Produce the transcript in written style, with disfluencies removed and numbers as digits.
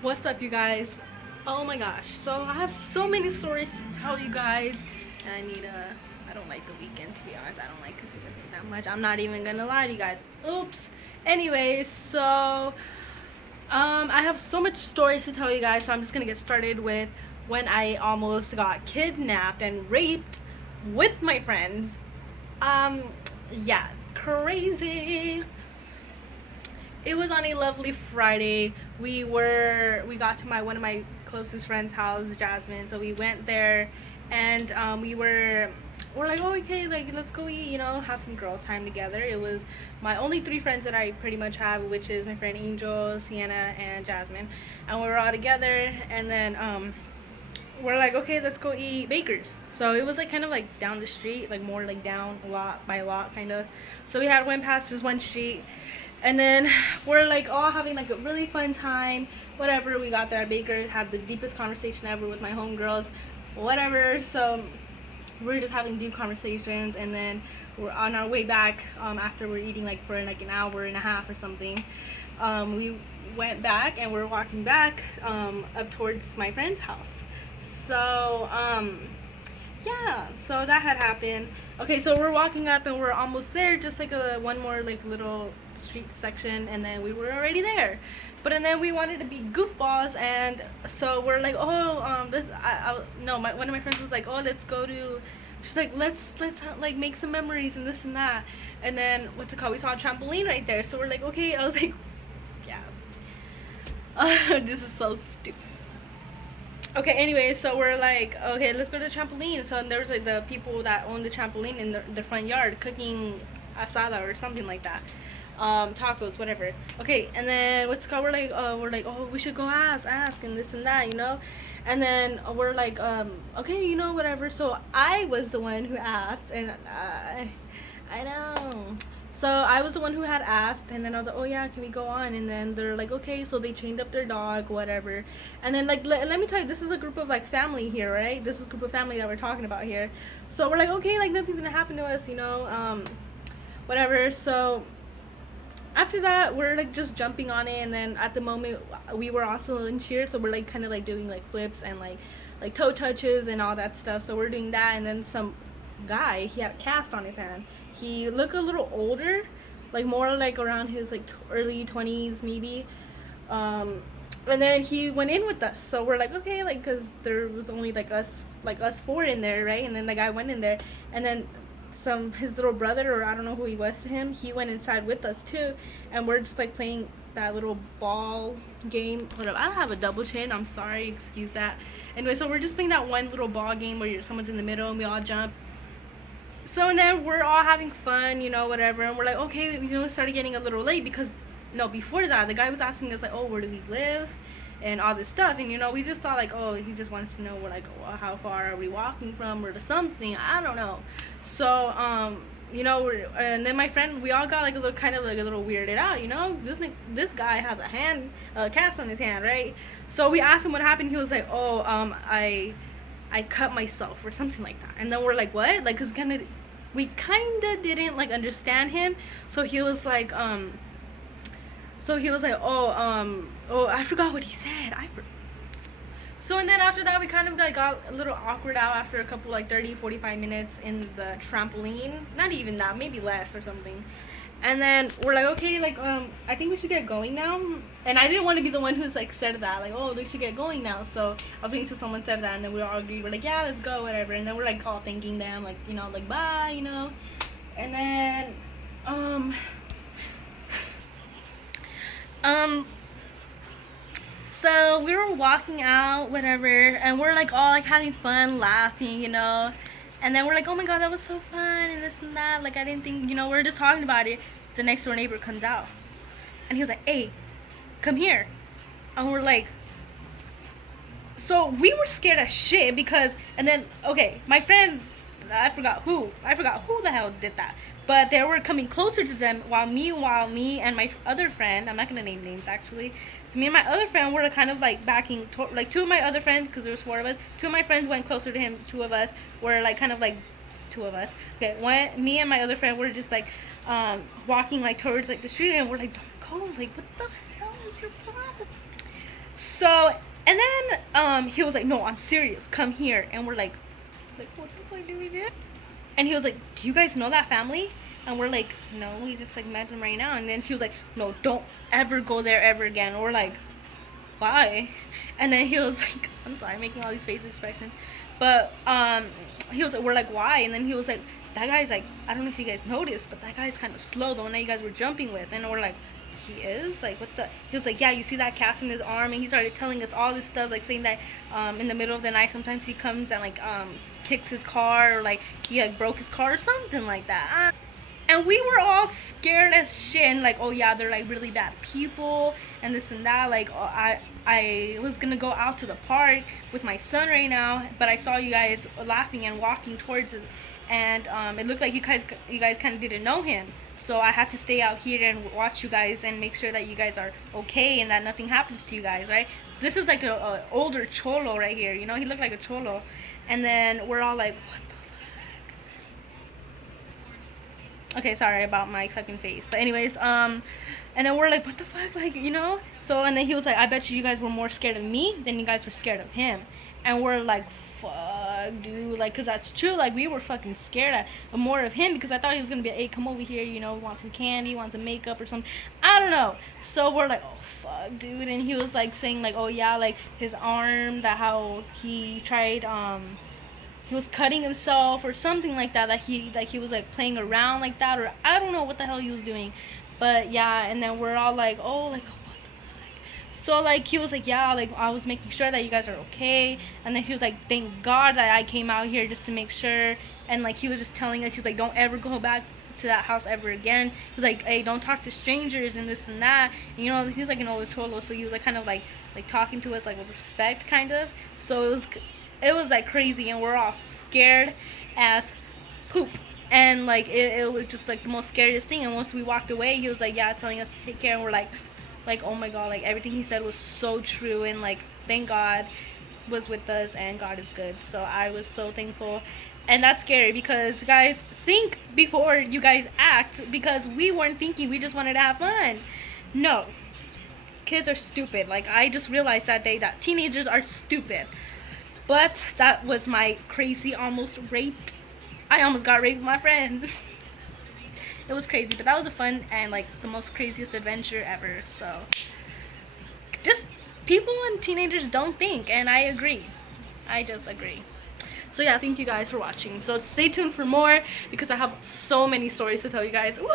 What's up, you guys? Oh my gosh, so I have so many stories to tell you guys, and I don't like the weekend, to be honest. I don't like Kasuga that much. I'm not even gonna lie to you guys. Oops. Anyways, so I have so much stories to tell you guys, so I'm just gonna get started with when I almost got kidnapped and raped with my friends. Um, yeah, crazy. It was on a lovely Friday. We got to my one of my closest friends' house, Jasmine. So we went there, and we're like, oh, okay, like let's go eat, have some girl time together. It was my only three friends that I pretty much have, which is my friend Angel, Sienna, and Jasmine, and we were all together. And then we're like, okay, let's go eat Baker's. So it was like kind of like down the street, like more like down a lot by a lot kind of. So we had went past this one street, and then we're like all having like a really fun time. Whatever, we got there at Baker's, had the deepest conversation ever with my homegirls, whatever. So we're just having deep conversations, and then we're on our way back after we're eating like for like an hour and a half or something. We went back and we're walking back up towards my friend's house. So yeah, so that had happened. Okay, so we're walking up and we're almost there, just like a one more like little street section, and then we were already there. But and then we wanted to be goofballs, and so we're like, oh, this, no, one of my friends was like, oh, let's go to. She's like, let's like make some memories and this and that, and then what's it called? We saw a trampoline right there, so we're like, okay. I was like, yeah, this is so stupid. Okay, anyway, so we're like, okay, let's go to the trampoline. So there was like the people that own the trampoline in the front yard cooking asada or something like that, tacos, whatever. Okay, and then what's it called? We're like, oh, we should go ask, and this and that, And then we're like, okay, whatever. So I was the one who asked, and I know. So I was the one who had asked, and then I was like, "Oh yeah, can we go on?" And then they're like, "Okay." So they chained up their dog, whatever. And then like, let me tell you, this is a group of like family here, right? This is a group of family that we're talking about here. So we're like, okay, like nothing's gonna happen to us, whatever. So after that, we're like just jumping on it, and then at the moment we were also in cheer, so we're like kind of like doing like flips and like toe touches and all that stuff. So we're doing that, and then some guy, he had a cast on his hand. He looked a little older, like more like around his like early 20s maybe. Um, and then he went in with us, so we're like, okay, like because there was only like us four in there, right? And then the guy went in there, and then his little brother, or I don't know who he was to him, he went inside with us too, and we're just like playing that little ball game. Hold up, I have a double chin. I'm sorry, excuse that. Anyway, so we're just playing that one little ball game where someone's in the middle and we all jump. So and then we're all having fun, whatever, and we're like, okay, it started getting a little late because no, before that, the guy was asking us like, oh, where do we live, and all this stuff, and we just thought like, oh, he just wants to know we're like, well, how far are we walking from or to something, I don't know. So and then my friend, we all got like a little kind of like a little weirded out, this guy has a cast on his hand, right? So we asked him what happened. He was like, oh, I cut myself or something like that. And then we're like, what? Like, cause we kind of didn't like understand him. So he was like, oh, I forgot what he said. So and then after that, we kind of like got a little awkward out after a couple like 30, 45 minutes in the trampoline. Not even that, maybe less or something. And then we're like, okay, like I think we should get going now. And I didn't want to be the one who's like said that, like, oh, we should get going now. So I was waiting till someone said that, and then we all agreed. We're like, yeah, let's go, whatever. And then we're like all thanking them, like, like bye, And then um so we were walking out, whatever, and we're like all like having fun, laughing. And then we're like, oh my god, that was so fun, and this and that. Like I didn't think, we're just talking about it. The next door neighbor comes out, and he was like, hey, come here. And we're like, so we were scared as shit because, and then okay, my friend, I forgot who the hell did that, but they were coming closer to them while me and my other friend, I'm not gonna name names actually. So me and my other friend were kind of like backing, like two of my other friends, because there was four of us. Two of my friends went closer to him. Two of us were like kind of like two of us. Okay, me and my other friend were just like walking like towards like the street, and we're like, don't go, like what the hell is your problem? So, and then he was like, no, I'm serious, come here. And we're like what the fuck do we do? And he was like, do you guys know that family? And we're like, no, we just like met them right now. And then he was like, no, don't ever go there ever again. And we're like, why? And then he was like, I'm sorry, making all these face expressions, but he was like, we're like, why? And then he was like, that guy's like, I don't know if you guys noticed, but that guy's kind of slow, the one that you guys were jumping with. And we're like, he is? Like, what the? He was like, yeah, you see that cast in his arm? And he started telling us all this stuff, like saying that in the middle of the night sometimes he comes and like kicks his car, or like he like broke his car or something like that. And we were all scared as shit, and like, oh yeah, they're like really bad people and this and that. Like, oh, I was gonna go out to the park with my son right now, but I saw you guys laughing and walking towards it, and it looked like you guys kind of didn't know him. So I had to stay out here and watch you guys and make sure that you guys are okay and that nothing happens to you guys, right? This is like a older cholo right here, you know, he looked like a cholo. And then we're all like, what the? Okay, sorry about my fucking face, but anyways, and then we're like, what the fuck, like, you know? So, and then he was like, I bet you guys were more scared of me than you guys were scared of him. And we're like, fuck, dude, like, because that's true. Like, we were fucking scared of more of him, because I thought he was gonna be, hey, come over here, you know, want some candy, want some makeup or something, I don't know. So we're like, oh fuck, dude. And he was like saying like, oh yeah, like his arm, that how he tried he was cutting himself or something like that, that he was like playing around like that, or I don't know what the hell he was doing. But yeah, and then we're all like, oh, like, what the fuck? So like he was like, yeah, like I was making sure that you guys are okay. And then he was like, thank God that I came out here just to make sure. And like he was just telling us, he was like, don't ever go back to that house ever again. He was like, hey, don't talk to strangers and this and that. And, you know, he was like an old cholo, so he was like kind of like talking to us like with respect, kind of. So it was like crazy, and we're all scared as poop. And like it was just like the most scariest thing. And once we walked away, he was like, yeah, telling us to take care. And we're like oh my god, like everything he said was so true. And like thank God was with us, and God is good. So I was so thankful. And that's scary, because guys, think before you guys act, because we weren't thinking, we just wanted to have fun. No, kids are stupid. Like I just realized that day that teenagers are stupid. But that was my crazy almost raped. I almost got raped with my friend. It was crazy, but that was a fun and like the most craziest adventure ever. So just people and teenagers don't think, and I agree. I just agree. So yeah, thank you guys for watching. So stay tuned for more, because I have so many stories to tell you guys. Ooh.